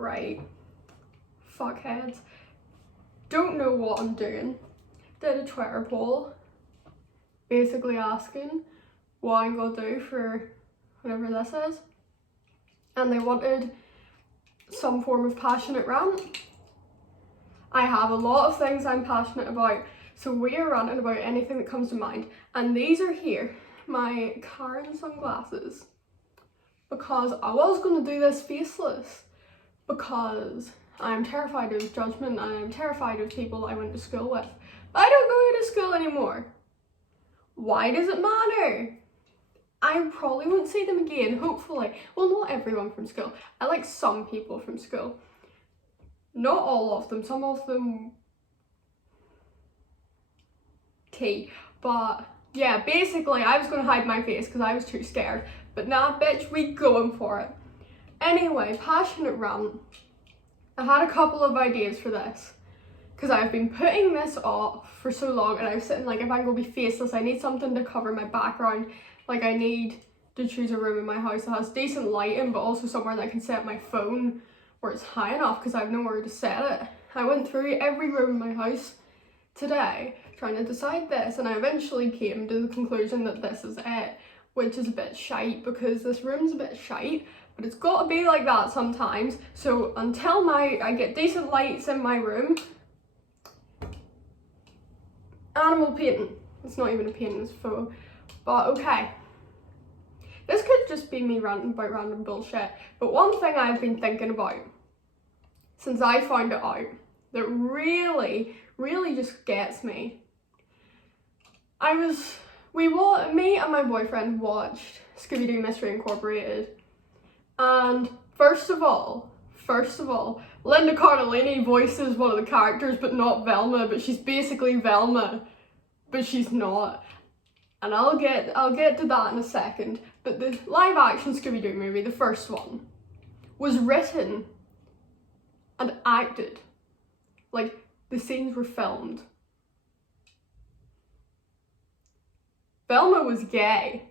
right, fuckheads, don't know what I'm doing, did a Twitter poll basically asking what I'm gonna do for whatever this is, and they wanted some form of passionate rant. I have a lot of things I'm passionate about, so we are ranting about anything that comes to mind, and these are here, my Karen sunglasses, because I was going to do this faceless, because I'm terrified of judgment and I'm terrified of people I went to school with. But I don't go to school anymore. Why does it matter? I probably won't see them again, hopefully. Well, not everyone from school. I like some people from school. Not all of them, some of them tea. But yeah, basically I was going to hide my face because I was too scared. But nah, bitch, we going for it. Anyway, passionate rant. I had a couple of ideas for this because I've been putting this off for so long, and I was sitting like, if I'm going to be faceless, I need something to cover my background. Like, I need to choose a room in my house that has decent lighting, but also somewhere that I can set my phone where it's high enough because I have nowhere to set it. I went through every room in my house today trying to decide this, and I eventually came to the conclusion that this is it, which is a bit shite because this room's a bit shite, but it's got to be like that sometimes. So until I get decent lights in my room, animal painting. It's not even a painting, it's a photo. But okay. This could just be me ranting about random bullshit, but one thing I've been thinking about since I found it out that really just gets me. Me and my boyfriend watched Scooby Mystery Incorporated, and first of all, Linda Cardellini voices one of the characters, but not Velma, but she's basically Velma, but she's not. And I'll get to that in a second. But the live action Scooby-Doo movie, the first one, was written and acted like the scenes were filmed. Velma was gay,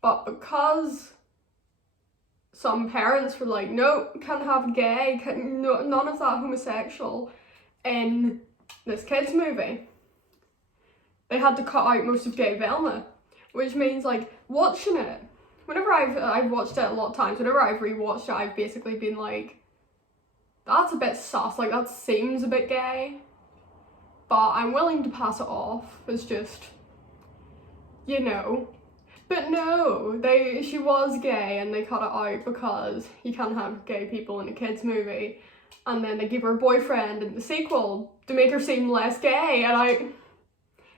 but because some parents were like, no, can't have gay, none of that homosexual in this kids movie, they had to cut out most of gay Velma, which means like watching it, whenever I've watched it a lot of times, whenever I've rewatched it, I've basically been like, that's a bit sus, like that seems a bit gay, but I'm willing to pass it off as just, you know. But no, she was gay and they cut it out because you can't have gay people in a kids movie, and then they give her a boyfriend in the sequel to make her seem less gay, and it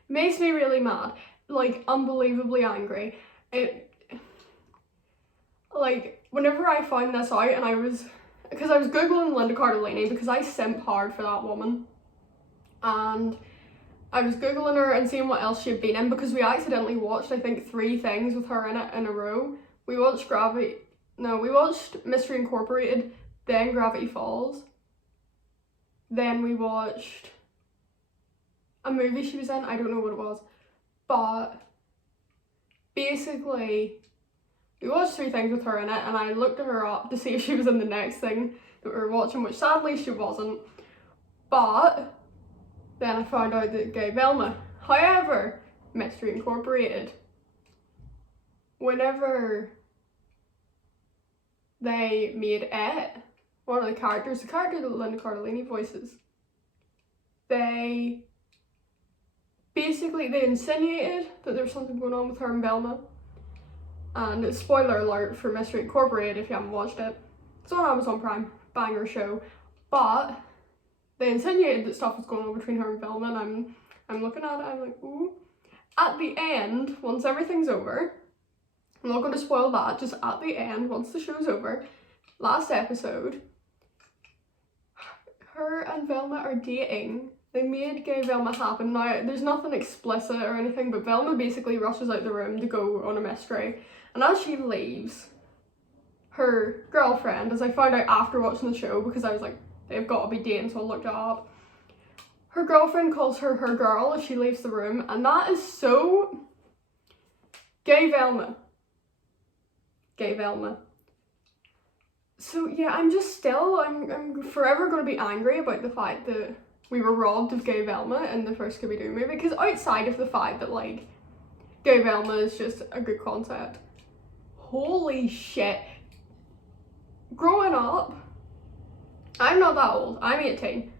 makes me really mad, like unbelievably angry. Like whenever I found this out, and I was googling Linda Cardellini because I simp hard for that woman, and I was googling her and seeing what else she had been in, because we accidentally watched I think 3 things with her in it in a row. We watched Mystery Incorporated, then Gravity Falls, then we watched a movie she was in, I don't know what it was, but basically we watched 3 things with her in it, and I looked her up to see if she was in the next thing that we were watching, which sadly she wasn't, but then I found out that gay Velma. However, Mystery Incorporated, whenever they made it, one of the character that Linda Cardellini voices, they insinuated that there was something going on with her and Velma. And spoiler alert for Mystery Incorporated if you haven't watched it. It's on Amazon Prime, banger show. But they insinuated that stuff was going on between her and Velma, and I'm looking at it, I'm like, ooh. At the end, once everything's over, I'm not going to spoil that, just at the end, once the show's over, last episode, her and Velma are dating. They made gay Velma happen. Now, there's nothing explicit or anything, but Velma basically rushes out the room to go on a mystery. And as she leaves, her girlfriend, as I found out after watching the show, because I was like, they've got to be dating, so I looked it up. Her girlfriend calls her her girl as she leaves the room, and that is so gay Velma. Gay Velma. So yeah, I'm forever going to be angry about the fact that we were robbed of gay Velma in the first Scooby-Doo movie, because outside of the fact that like gay Velma is just a good concept, holy shit. Growing up, I'm not that old, I'm 18,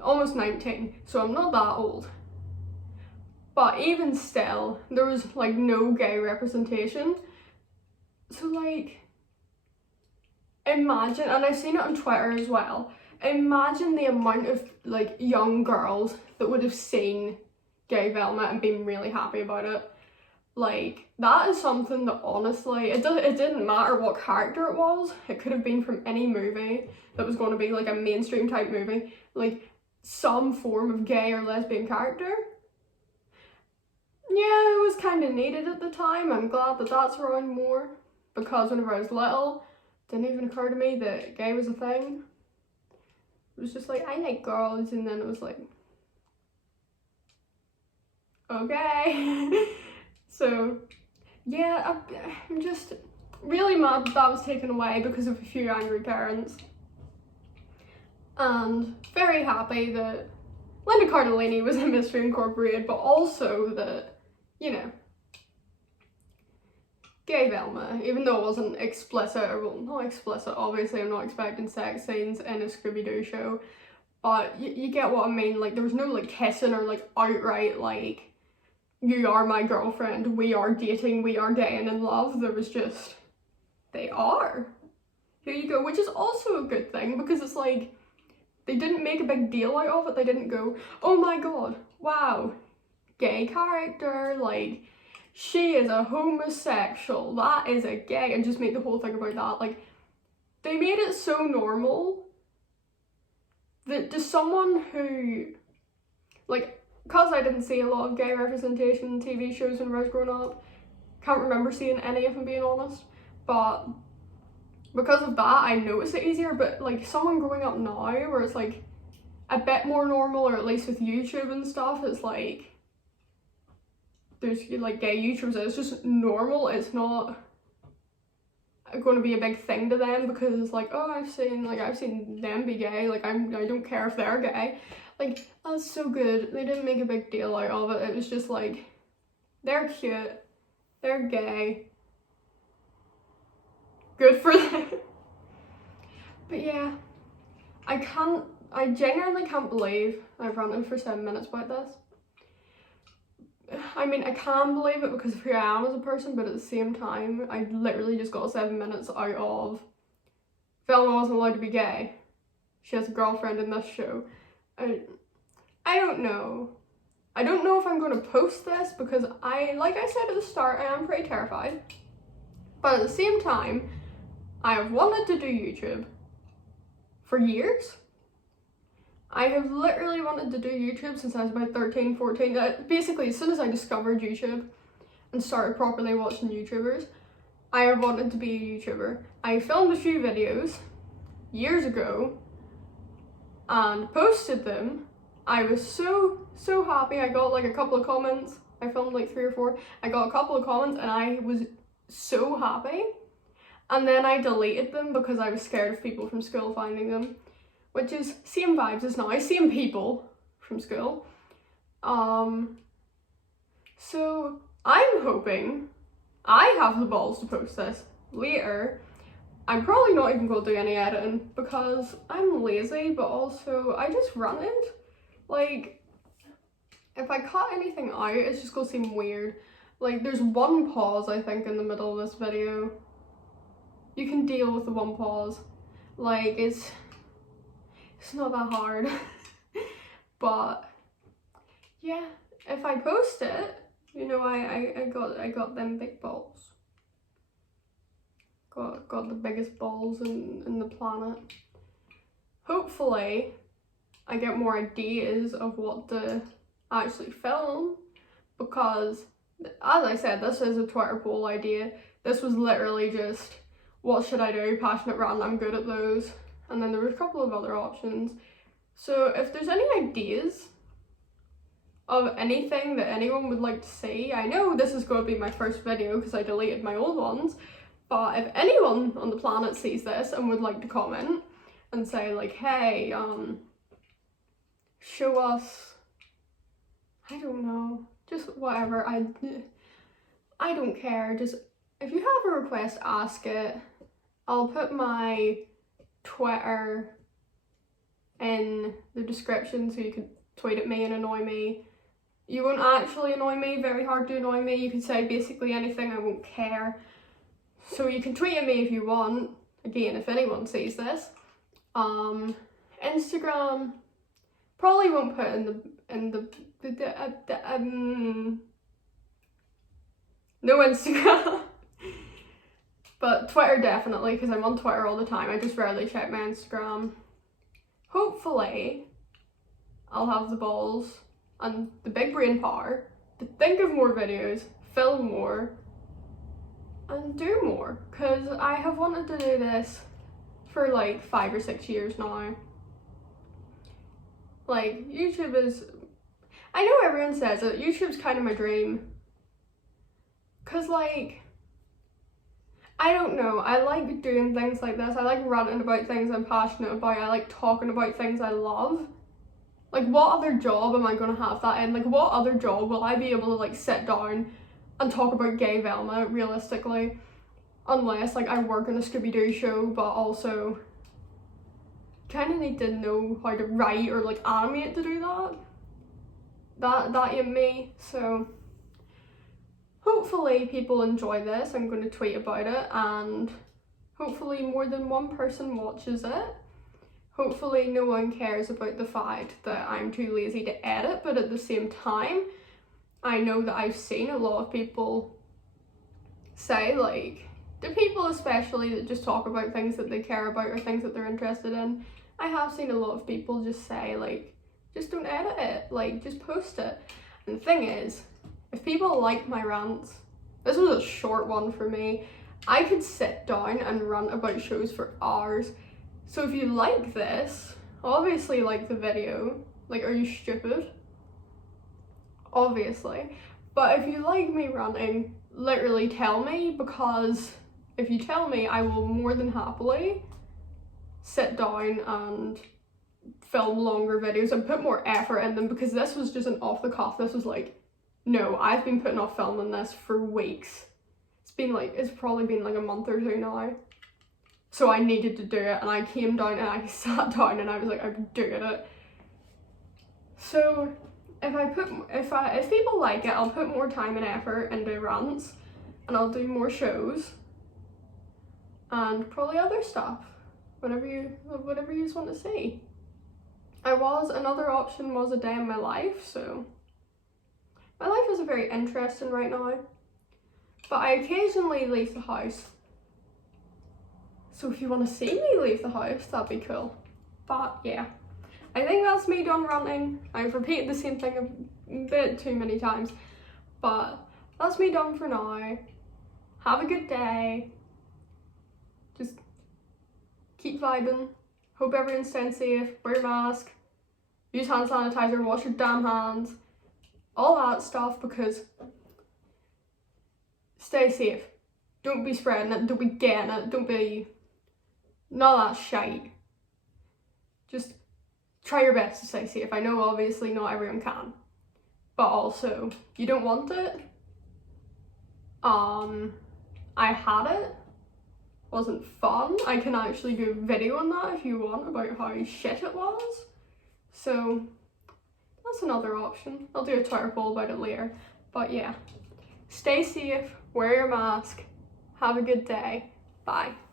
almost 19, so I'm not that old. But even still, there was like no gay representation. So like, imagine, and I've seen it on Twitter as well, imagine the amount of like young girls that would have seen gay Velma and been really happy about it. Like, that is something that honestly, it didn't matter what character it was. It could have been from any movie that was going to be like a mainstream type movie, like some form of gay or lesbian character. Yeah, it was kind of needed at the time. I'm glad that that's around more, because whenever I was little, it didn't even occur to me that gay was a thing. It was just like, I like girls, and then it was like, okay. So yeah, I'm just really mad that was taken away because of a few angry parents, and very happy that Linda Cardellini was in Mystery Incorporated, but also that, you know, gay Velma, even though it wasn't explicit, or well, not explicit, obviously I'm not expecting sex scenes in a Scooby-Doo show, but you get what I mean. Like, there was no like kissing or like outright like, you are my girlfriend, we are dating, we are gay and in love. There was just, they are. Here you go, which is also a good thing, because it's like, they didn't make a big deal out of it. They didn't go, oh my god, wow, gay character, like, she is a homosexual, that is a gay, and just make the whole thing about that. Like, they made it so normal that to someone who, like, because I didn't see a lot of gay representation in TV shows when I was growing up, can't remember seeing any, if I'm being honest, but because of that I noticed it easier. But like, someone growing up now where it's like a bit more normal, or at least with YouTube and stuff, it's like, there's like gay YouTubers, it's just normal, it's not going to be a big thing to them, because it's like, oh, I've seen them be gay, like I don't care if they're gay. Like, that's so good. They didn't make a big deal out of it. It was just like, they're cute, they're gay, good for them. But yeah, I genuinely can't believe I've ranted for 7 minutes about this. I mean, I can believe it because of who I am as a person, but at the same time, I literally just got 7 minutes out of Velma wasn't allowed to be gay. She has a girlfriend in this show. I don't know. I don't know if I'm going to post this, because like I said at the start, I am pretty terrified. But at the same time, I have wanted to do YouTube for years. I have literally wanted to do YouTube since I was about 13, 14. Basically, as soon as I discovered YouTube and started properly watching YouTubers, I have wanted to be a YouTuber. I filmed a few videos years ago and posted them. I was so happy. I got like a couple of comments. I filmed like 3 or 4. I got a couple of comments and I was so happy. And then I deleted them because I was scared of people from school finding them, which is same vibes as now, same people from school. So I'm hoping I have the balls to post this later. I'm probably not even going to do any editing because I'm lazy, but also I just ranted. Like, if I cut anything out, it's just going to seem weird. Like, there's one pause, I think, in the middle of this video. You can deal with the one pause. Like, it's not that hard. But yeah, if I post it, you know, I got them big balls. Got the biggest balls in the planet. Hopefully I get more ideas of what to actually film, because as I said, this is a Twitter poll idea. This was literally just, what should I do? Passionate rant, I'm good at those. And then there was a couple of other options. So if there's any ideas of anything that anyone would like to see, I know this is going to be my first video because I deleted my old ones, But if anyone on the planet sees this and would like to comment and say like, hey, show us, I don't know, just whatever, I don't care, just if you have a request, ask it. I'll put my Twitter in the description so you can tweet at me and annoy me. You won't actually annoy me, very hard to annoy me. You can say basically anything, I won't care. So you can tweet at me if you want, again, if anyone sees this. Instagram, probably won't put no Instagram. But Twitter definitely, because I'm on Twitter all the time. I just rarely check my Instagram. Hopefully, I'll have the balls and the big brain power to think of more videos, film more, and do more. Because I have wanted to do this for like 5 or 6 years now. Like, YouTube is... I know everyone says it, YouTube's kind of my dream. Because like... I don't know, I like doing things like this. I like ranting about things I'm passionate about. I like talking about things I love. Like, what other job am I going to have that in? Like, what other job will I be able to like sit down and talk about gay Velma, realistically? Unless like I work in a Scooby show, but also kind of need to know how to write or like animate to do that. That ain't me, so... Hopefully people enjoy this. I'm going to tweet about it and hopefully more than one person watches it. Hopefully no one cares about the fact that I'm too lazy to edit, but at the same time, I know that I've seen a lot of people say, like, the people especially that just talk about things that they care about or things that they're interested in, I have seen a lot of people just say, like, just don't edit it, like, just post it. And the thing is, if people like my rants, this was a short one for me, I could sit down and rant about shows for hours. So if you like this, obviously like the video. Like, are you stupid? Obviously. But if you like me ranting, literally tell me, because if you tell me, I will more than happily sit down and film longer videos and put more effort in them, because this was just an off the cuff. This was like, no, I've been putting off filming this for weeks. It's probably been like a month or two now. So I needed to do it, and I came down and I sat down and I was like, I'm doing it. So if people like it, I'll put more time and effort into rants, and I'll do more shows and probably other stuff, whatever you just want to see. Another option was a day in my life, so my life isn't very interesting right now, but I occasionally leave the house. So if you want to see me leave the house, that'd be cool. But yeah, I think that's me done ranting. I've repeated the same thing a bit too many times, but that's me done for now. Have a good day. Just keep vibing. Hope everyone's staying safe. Wear a mask. Use hand sanitizer. Wash your damn hands. All that stuff, because stay safe. Don't be spreading it. Don't be getting it. Don't be... none of that shite. Just try your best to stay safe. I know obviously not everyone can, but also you don't want it. I had it. Wasn't fun. I can actually do a video on that if you want, about how shit it was. So that's another option. I'll do a Twitter poll about it later. But yeah, stay safe, wear your mask, have a good day, bye.